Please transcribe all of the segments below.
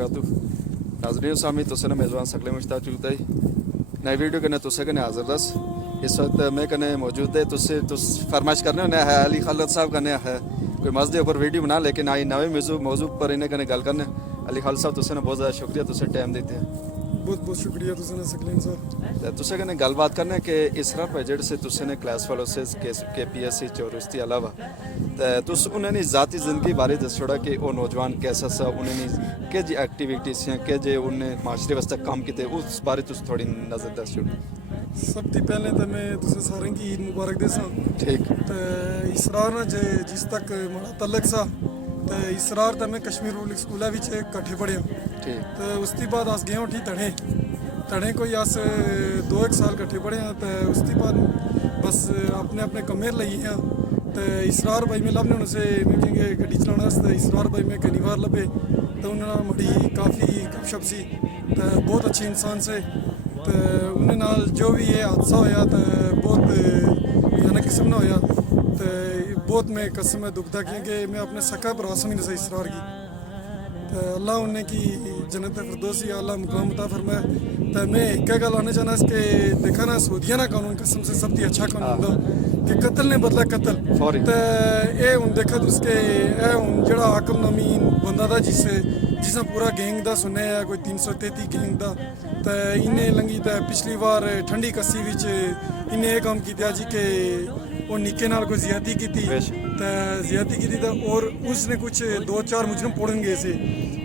वबरकातुहू। नाज़रीन सामी तुसें मेज़बान सकले मुश्ताक चुगता नई वीडियो कन्नै तुसें कन्नै हाज़र दस। इस वक्त मैं कन्नै मौजूद है तुस फरमाइश करने होने है अली खालिद साहब कन्नै है कोई मसदे उपर वीडियो बना लेकिन आई नवे मौजू पर इन्हें कन्नै गल करने। अली खालिद साहब तुसें बहुत ज़्यादा शुक्रिया तुसें टाइम देते हैं। बहुत बहुत शुक्रिया तुसें सकलीन साहब। तुसें कन्नै गलबात करने कि इसरा पर जेह्ड़े से तुसें ने क्लास फेलो से KPSC और उसके अलावा तुस उन्हें ज़ाती ज़िंदगी बारे दस छोड़ा कि वो नौजवान कैसा सा उन्हें के जी एक्टिविटीज़ हैं के जे उन्हें माशरे वास्ते काम किए उस बारे तुस थोड़ी नज़र दस छोड़ो। सब ती पहले तो मैं तुसें सारें की ईद मुबारक देसां। ठीक ते इसरार ना जे जिस तक माड़ा तलक सा ते इसरार तो मैं कश्मीर पब्लिक स्कूल विच कट्ठे पढ़िया। ठीक ते उसके बाद अस गए उठी तड़े कोई अस 2-1 साल कट्ठे पढ़े हैं। तो उसके बाद बस अपने अपने कमेर लगी हैं। तो इसरार भाई में लभने से मिलेंगे गड्डी चलाने वास्ते इसरार भाई में कई बार लभे तो उन्होंने मड़ी काफ़ी गपशप सी तो बहुत अच्छे इंसान से। तो उन्हें नाल जो भी ये हादसा होया तो बहुत भयानक किस्म ना होया। तो बहुत मैं कसम है दुखदा क्योंकि मैं अपने सका भरा समझ नहीं इसरार की। तो अल्लाह उन्हें की जन्नत फिरदौसी अल्लाह मुकाम अता फरमाए। तो मैं एक गल आना चाहना कि देखा ना सऊदिया ना कानून कसम से सब अच्छा कानून था कि कत्ल ने बदला कत्ल। तो ये हूँ देखा तो उसके जड़ा आकम नामी बंदा था जिसने पूरा गैंग का सुने है कोई 333 गैंग का। तो इन्हें लंघी तो पिछली बार ठंडी कस्सी विच इन्हें यह काम किया जी कि वो निक्के नाल कोई ज्यादती की तो ज्यादती की तो और उसने कुछ 2-4 मुजरम पड़न गए से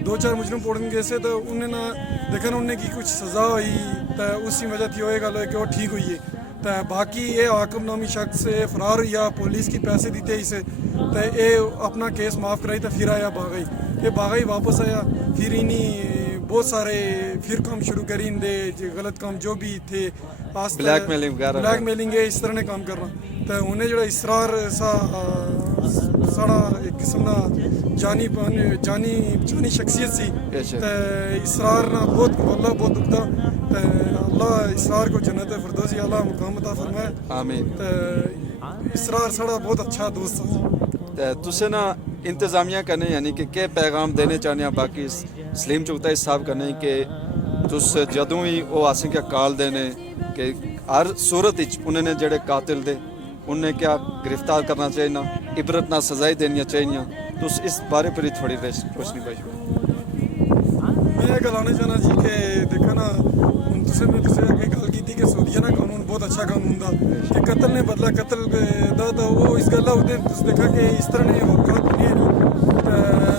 2-4 मुजरम पड़न गए से। तो उन्हें ना देखा ना उन्हें की कुछ सज़ा हुई तो उसी वजह थी वो गल कि वो ठीक हुई है। तो बाकी ये आकम नामी शख्स फरार हुआ पुलिस की पैसे दीते इसे तो ये अपना केस माफ़ कराई तो फिर आया बागई वापस आया। फिर इन्हीं बहुत सारे फिर काम शुरू करी इंदे गलत काम जो भी थे ब्लैकमेलिंग इस तरह ने काम करना। तो उन्हें जो इसरार सा साड़ा एक किस्म ना जानी शख्सियत सी। तो इसरार ना बहुत अल्लाह बहुत दुखदा। तो अल्लाह इसरार को जन्नत फिरदौसी अल्लाह मुकाम अता फरमाए आमीन। तो इसरार साड़ा बहुत अच्छा दोस्त था। तुसें ना इंतजामिया करने यानी कि क्या पैगाम देने चाहने बाकी सलीम चुगताई साहब करने कि तुस जदों ही वो असें क्या कॉल देने कि हर सूरत उन्होंने जेड़े कातिल दे उन्हें क्या गिरफ्तार करना चाहिए ना इबरत ना सजाई देनी चाहिए तुस इस बारे पर ही थोड़ी रोशनी पाई। मैं गल आना चाहना जी कि देखा ना हूँ तुसें अगे गल की कि सऊदिया ना कानून बहुत अच्छा कानून था कि कत्ल ने बदला कत्ल दा तो वो इस गल्ला उदे तुस देखा कि इस तरह ने औकात बनी नहीं।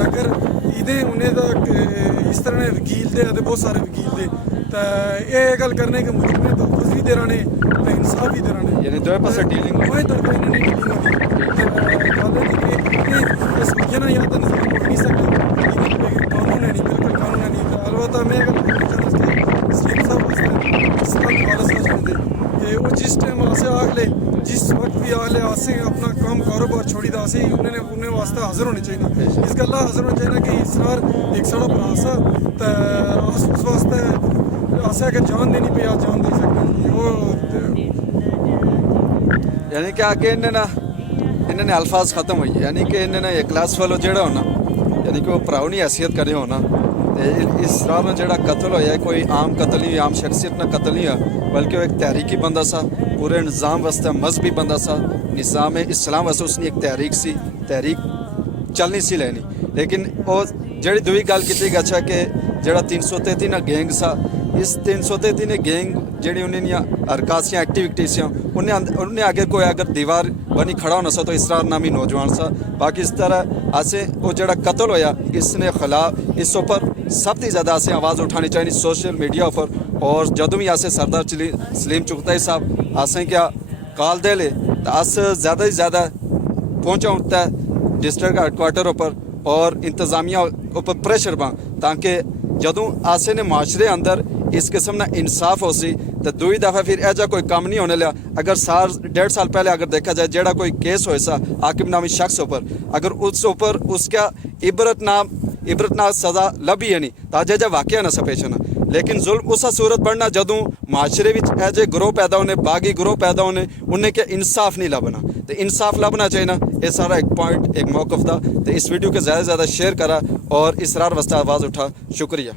अगर इदे उन्हें दा इस तरह ने वकील दे बहुत सारे वकील दे तो ये गल करने के मुल्क में तहफ़्फ़ुज़ भी दे रहे तो इंसाफ भी दे रहे यानी दो पासे डीलिंग कोई तरफ इन्हें नहीं डीलिंग होती। सऊदिया ना यहाँ तो निज़ाम हो नहीं सकता कानून है नहीं बिल्कुल कानून है नहीं। तो अलबत्ता मैं सलीम साहब कि वो जिस टाइम आसे आगले जिस वक्त भी आगले आसे अपना काम कारोबार छोड़ी था आसे उन्हें वास्ते हाजिर होने चाहिए। इस गल्ला हाजिर होना चाहिए कि इसरार एक साड़ा भरा सा तो उस वास्ते आसे अगर जान देनी पे आप जान दे सकते वो यानी कि आगे इन्हें अल्फाज ख़त्म हुई यानी कि इन्हें एक क्लास वालों जेड़ा होना यानी कि वो भरावनी हैसियत करे होना। इसरार में जेड़ा कत्ल होया कोई आम कत्ल नहीं आम शख्सियत ना कत्ल नहीं है बल्कि वो एक तहरीकी बंदा सा पूरे निज़ाम वास्ते मजहबी बंदा सा निज़ाम इस्लाम वास्ते उसने एक तहरीक चलनी सी लेनी। लेकिन वो जेड़ी दुई गल की अच्छा कि जेड़ा 333 ना गैंग सा इस 333 ने गैंग जेड़ी उन्हें हरकासियाँ एक्टिविटीज़ उन्हें अगर कोई अगर दीवार बनी खड़ा होना सा तो इसरार नामी नौजवान सा। बाकी इस तरह असें वो जेड़ा कत्ल होया इसने खिलाफ इस ऊपर सब से ज़्यादा असें आवाज़ उठानी चाहिए सोशल मीडिया पर। और जदों भी असें सरदार सलीम चुगताई साहब असें क्या कॉल दे ले तो अस ज़्यादा से ज़्यादा पहुँचा होता है डिस्ट्रिक्ट हेडक्वार्टर पर और इंतज़ामिया ऊपर प्रेशर पा ताकि जदों असें ने माशरे अंदर इस किस्म ना इंसाफ हो सी तो दुई दफ़ा फिर ऐसा कोई कम नहीं होने लिया। अगर 1.5 साल पहले अगर देखा जाए जेड़ा कोई केस हो सा आकिब नामी शख्स ऊपर अगर उस ऊपर उसका इबरतनाक सज़ा लभी है नहीं तो अज वाक़या ना पेश होना। लेकिन जुल्म उस सूरत बनना जदों माशरे विच ऐजे ग्रोह पैदा होने बागी ग्रोह पैदा होने उन्हें क्या इंसाफ नहीं लभना। तो इंसाफ लभना चाहिए ना, ये सारा एक पॉइंट एक मौकफ था। तो इस वीडियो को ज़्यादा से ज़्यादा शेयर करा और इसरार वास्ते आवाज़ उठा। शुक्रिया।